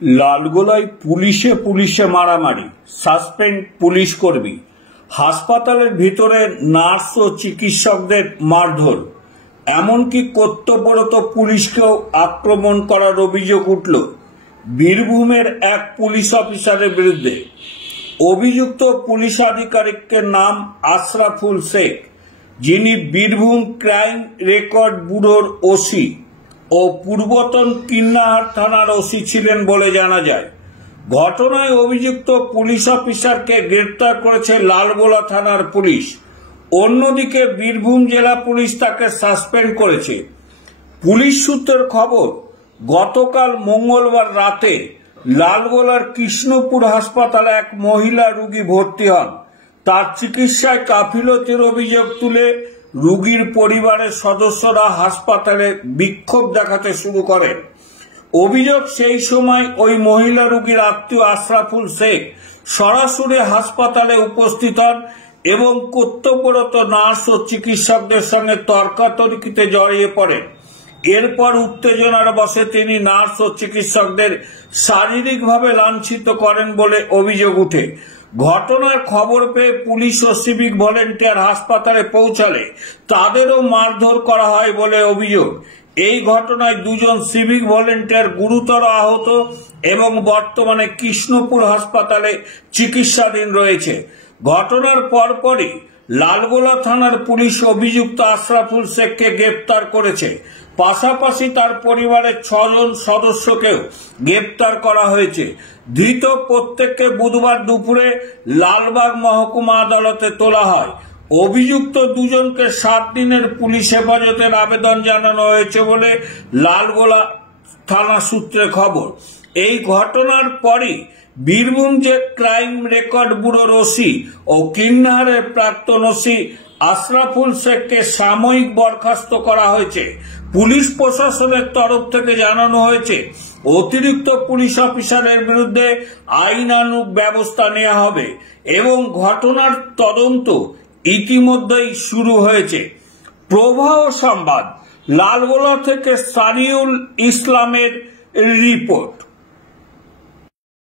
লালগোলায় পুলিশে মারামারি, suspend police কর্মী, হাসপাতালের ভিতরে নার্স ও চিকিৎসকদের মারধর, এমনকি কর্তব্যরত পুলিশকেও আক্রমণ করার অভিযোগ উঠল বীরভূমের এক পুলিশ অফিসারের বিরুদ্ধে। অভিযুক্ত পুলিশ আধিকারিকের নাম আশরাফুল শেখ, যিনি বীরভূম ক্রাইম রেকর্ড ব্যুরোর ওসি ও পূর্বতন কিন্নাহার থানার ওসি ছিলেন বলে জানা যায়। ঘটনায় অভিযুক্ত পুলিশ অফিসারকে গ্রেপ্তার করেছে লালগোলা থানার পুলিশ। অন্যদিকে বীরভূম জেলা পুলিশ তাকে সাসপেন্ড করেছে। পুলিশ সূত্রের খবর, গতকাল মঙ্গলবার রাতে লালগোলার কৃষ্ণপুর হাসপাতালে এক মহিলা রোগী ভর্তি হন। তার চিকিৎসায় গাফিলতির অভিযোগ তুলে রোগীর পরিবারের সদস্যরা হাসপাতালে বিক্ষোভ দেখাতে শুরু করেন। অভিযোগ, সেই সময় ওই মহিলা রোগীর আত্মীয় আশরাফুল শেখ সরাসরি হাসপাতালে উপস্থিত হন এবং কর্তব্যরত নার্স ও চিকিৎসকদের সঙ্গে তর্কাতর্কিতে জড়িয়ে পড়েন। এরপর উত্তেজনার বশে তিনি নার্স ও চিকিৎসকদের শারীরিকভাবে লাঞ্ছিত করেন বলে অভিযোগ উঠে। ঘটনার খবর পেয়ে পুলিশ ও সিভিক ভলেন্টিয়ার হাসপাতালে পৌঁছালে তাদেরও মারধর করা হয় বলে অভিযোগ। এই ঘটনায় দুজন সিভিক ভলেন্টিয়ার গুরুতর আহত এবং বর্তমানে কৃষ্ণপুর হাসপাতালে চিকিৎসাধীন রয়েছে। ঘটনার পরপরই লালগোলা থানার পুলিশ অভিযুক্ত আশরাফুল শেখকে গ্রেপ্তার করেছে। পাশাপাশি তার পরিবারের 6 জন সদস্যকেও গ্রেপ্তার করা হয়েছে। ধৃত প্রত্যেককে বুধবার দুপুরে লালবাগ মহকুমা আদালতে তোলা হয়। অভিযুক্ত দুজনকে 7 দিনের পুলিশ হেফাজতের আবেদন জানানো হয়েছে বলে লালগোলা থানা সূত্রে খবর। এই ঘটনার পরই বীরভূম যে ক্রাইম রেকর্ড ব্যুরোর ওসি ও কিন্নাহারের প্রাক্তন ওসি আশরাফুল শেখকে সাময়িক বরখাস্ত করা হয়েছে। পুলিশ প্রশাসনের তরফ থেকে জানানো হয়েছে অতিরিক্ত পুলিশ অফিসারের বিরুদ্ধে আইনানুগ ব্যবস্থা নেওয়া হবে এবং ঘটনার তদন্ত ইতিমধ্যেই শুরু হয়েছে। প্রবাহ সংবাদ, লালগোলা থেকে সারিউল ইসলামের রিপোর্ট।